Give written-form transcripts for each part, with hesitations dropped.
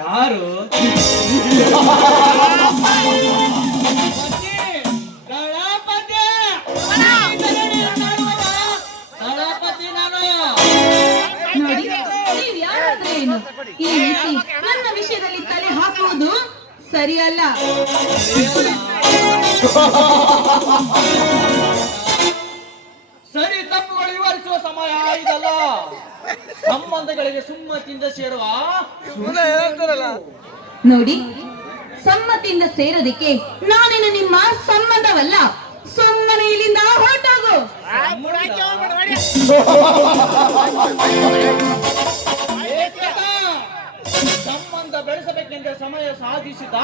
ಯಾರು? ನೋಡಿ, ನೀವ್ ಯಾರಾದ್ರೆ ಏನು, ಈ ರೀತಿ ನನ್ನ ವಿಷಯದಲ್ಲಿ ತಲೆ ಹಾಕುವುದು ಸರಿಯಲ್ಲ. ಸರಿ ತಪ್ಪುಗಳು ವಿವರಿಸುವ ಸಮಯ ಇದಲ್ಲ. ಸಂಬಂಧಗಳಿಗೆ ಸುಮ್ಮತಿಯಿಂದ ಸೇರುವ ನೋಡಿ, ಸಮ್ಮತಿಯಿಂದ ಸೇರೋದಿಕ್ಕೆ ನಾನೇನು ನಿಮ್ಮ ಸಂಬಂಧವಲ್ಲ. ಸುಮ್ಮನೆ ಇಲ್ಲಿಂದ ಹೊರಟಾಗು. ಸಂಬಂಧ ಬೆಳೆಸಬೇಕೆಂದ್ರೆ ಸಮಯ ಸಾಧಿಸಿದ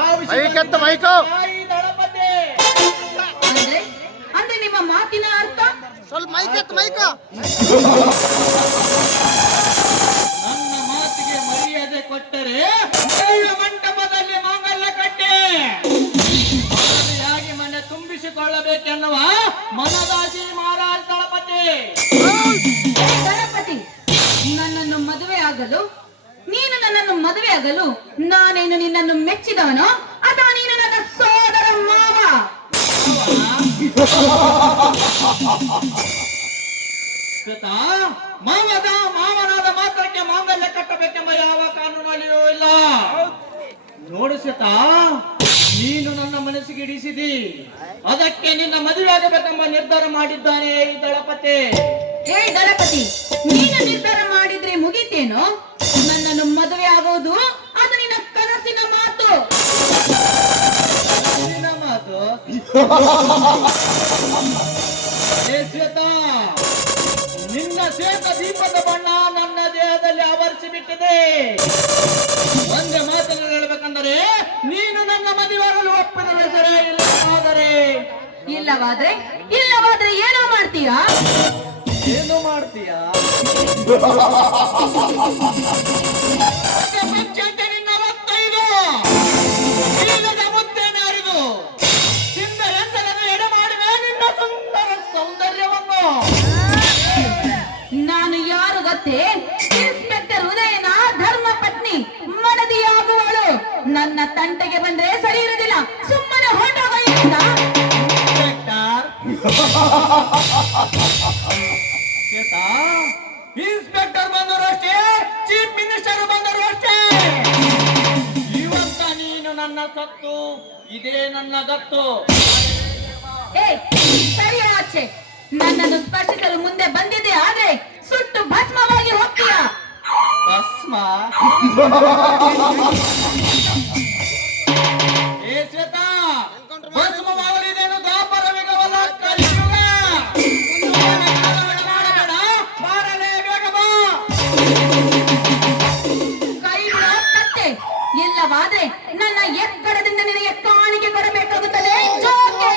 ಅಂದ್ರೆ ಅಂದ್ರೆ ನಿಮ್ಮ ಮಾತಿನ ಅರ್ಥ ಸ್ವಲ್ಪ ನನ್ನ ಮಾತಿಗೆ ಮರ್ಯಾದೆ ಕೊಟ್ಟರೆ ಮಂಟಪದಲ್ಲಿ ಮಾಂಗಲ್ಯ ಕಟ್ಟೆ ಮದುವೆಯಾಗಿ ಮನೆ ತುಂಬಿಸಿಕೊಳ್ಳಬೇಕೆನ್ನುವ ಮನದಾಜಿ ಮಹಾರಾಜ್ ದಳಪತಿ. ದಳಪತಿ, ನನ್ನನ್ನು ಮದುವೆ ಆಗಲು, ನೀನು ನನ್ನನ್ನು ಮದುವೆ ಆಗಲು ನಾನೇನು ನಿನ್ನನ್ನು ಮೆಚ್ಚಿದವನೋ ಅಥವಾ ನೀನು ನನ್ನ ಸೋದರ ಮಾವ? ಮಾವನಾದ ಮಾತ್ರಕ್ಕೆ ಮಾಂಗಲ್ಯ ಕಟ್ಟಬೇಕೆಂಬ ಯಾವ ಕಾನೂನಲ್ಲಿಯೂ ಇಲ್ಲ. ನೋಡು ಶ್ವೇತಾ, ನೀನು ನನ್ನ ಮನಸ್ಸಿಗೆ ಇಡಿಸಿದಿ, ಅದಕ್ಕೆ ನಿನ್ನ ಮದುವೆ ಆಗಬೇಕೆಂಬ ನಿರ್ಧಾರ ಮಾಡಿದ್ದಾನೆ ಈ ದಳಪತಿ. ಏ ದಳಪತಿ, ನೀನು ನಿರ್ಧಾರ ಮಾಡಿದ್ರೆ ಮುಗಿತೇನೋ? ನನ್ನನ್ನು ಮದುವೆ ಆಗೋದು ಅದು ನಿನ್ನ ಕನಸಿನ ಮಾತು. ನಿನ್ನ ಮಾತು ಶ್ವೇತಾ, ನಿನ್ನ ಶ್ವೇತ ದೀಪದ ಬಣ್ಣ ನನ್ನ ದೇಹದಲ್ಲಿ ಆವರಿಸಿ ಬಿಟ್ಟಿದೆ. ಒಂದೇ ಮಾತನ್ನು ಹೇಳಬೇಕಂದರೆ, ನೀನು ನನ್ನ ಮದುವೆಯಾಗಲು ಒಪ್ಪಿದರೆ ಸರಿ, ಇಲ್ಲವಾದ್ರೆ ಏನೋ ಮಾಡ್ತೀಯಾ? ಏನು ಮಾಡ್ತೀಯಾ? ನಿನ್ನ ಒತ್ತೈದು ಬೀಗದ ಮುದ್ದೇನೆ ಅರಿದು ಚಿಂತೆಯನ್ನು ಎಡೆ ಮಾಡುವೆ ನಿನ್ನ ಸುಂದರ ಸೌಂದರ್ಯವನ್ನು. ನಾನು ಯಾರು ಗೊತ್ತೇ? ಇನ್ಸ್ಪೆಕ್ಟರ್ ಉದಯನ ಧರ್ಮ ಪತ್ನಿ, ಮಡದಿಯಾಗುವಳು. ನನ್ನ ತಂಟೆಗೆ ಬಂದ್ರೆ ಸರಿ ಇರುವುದಿಲ್ಲ. ಸುಮ್ಮನೆ ಹೊರಟೋಗ ಇಲ್ಲಿಂದ. ಇನ್ಸ್ಪೆಕ್ಟರ್ ಬಂದರು ಅಷ್ಟೇ, ಚೀಫ್ ಮಿನಿಸ್ಟರ್ ಬಂದರು ಅಷ್ಟೇ. ಇವತ್ತ ನೀನು ನನ್ನ ಸತ್ತು, ಇದೇ ನನ್ನ ಗತ್ತು. ಏ ಸರಿ ಆಚೆ. ನನ್ನನ್ನು ಸ್ಪರ್ಶಿಸಲು ಮುಂದೆ ಬಂದಿದೆ ಆದ್ರೆ ಸುಟ್ಟು ಭಸ್ಮವಾಗಿ ಹೋಗ್ತೀಯ. ಭಸ್ಮ? ಏ ಶ್ವೇತಾ, ಭಸ್ಮವಾಗಲಿದೇನು ದ್ವಾಪರ ಯುಗವಲ್ಲ, ಕಲಿಯುಗ. ಬಾರಲೇ, ಬೇಗ ಬಾ. ಕೈ ಬಿಡ ಕತ್ತೆ. ಇಲ್ಲವಾದ್ರೆ ನನ್ನ ಎಕ್ಕಡದಿಂದ ನಿನಗೆ ಕಾಣಿಕೆ ಕೊಡಬೇಕಾಗುತ್ತದೆ. ಜೋಕೆ.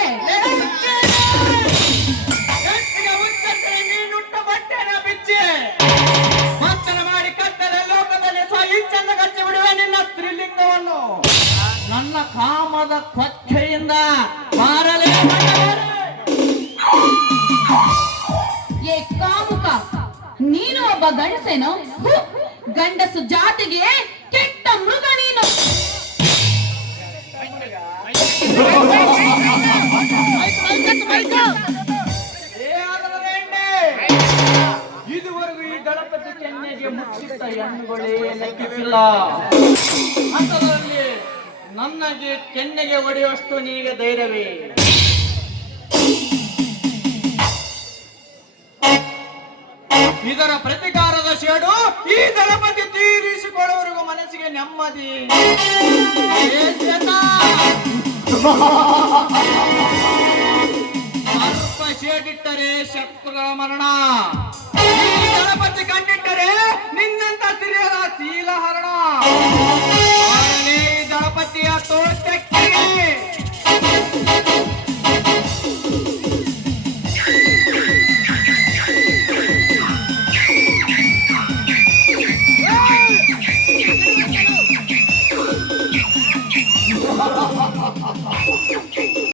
ಗಟ್ಟಿಗೆ ಮುಚ್ಚಂತೆ ನೀನುಟ್ಟ ಬಟ್ಟೆನ ಬಿಚ್ಚಿ ಮತ್ತನ ಮಾಡಿ ಕತ್ತಲೆ ಲೋಕದಲ್ಲಿ ಸ್ವಇಚ್ಛೆಯಿಂದ ಕಚ್ಚಿ ಬಿಡುವೆ ನಿನ್ನ ಸ್ತ್ರೀಲಿಂಗವನ್ನು. ನನ್ನ ಕಾಮದ ಕೊಚ್ಚೆಯಿಂದ ಮಾರಲೇ ಏ ಕಾಮುಕ, ನೀನು ಒಬ್ಬ ಗಂಡಸೇನೋ? ಗಂಡಸು ಜಾತಿಗೆ ಕೆಟ್ಟ ಮೃಗ ನೀನು. ಇದುವರೆಗೂ ಈ ದಳಪತಿ ಕೆನ್ನೆಗೆ ಮುಚ್ಚಿಟ್ಟ ಹೆಣ್ಣುಗಳೇ ಲೆಕ್ಕಿಲ್ಲ. ಅಂತದರಲ್ಲಿ ನನಗೆ ಕೆನ್ನೆಗೆ ಹೊಡೆಯುವಷ್ಟು ನಿನಗೆ ಧೈರ್ಯವೇ? ಇದರ ಪ್ರತಿಕಾರದ ಸೇಡು ಈ ದಳಪತಿ ತೀರಿಸಿಕೊಳ್ಳುವವರೆಗೂ ಮನಸ್ಸಿಗೆ ನೆಮ್ಮದಿ. ಸರ್ಪ ಸೇಡಿಟ್ಟರೆ ಶತ್ರುಗಳ ಮರಣ. ಈ ದಳಪತಿ ಕಂಡಿಟ್ಟರೆ ನಿನ್ನಂತ ಸಿರಿಯರ ಶೀಲಹರಣ. ಈ ದಳಪತಿಯ ತೋಟಕ್ಕೆ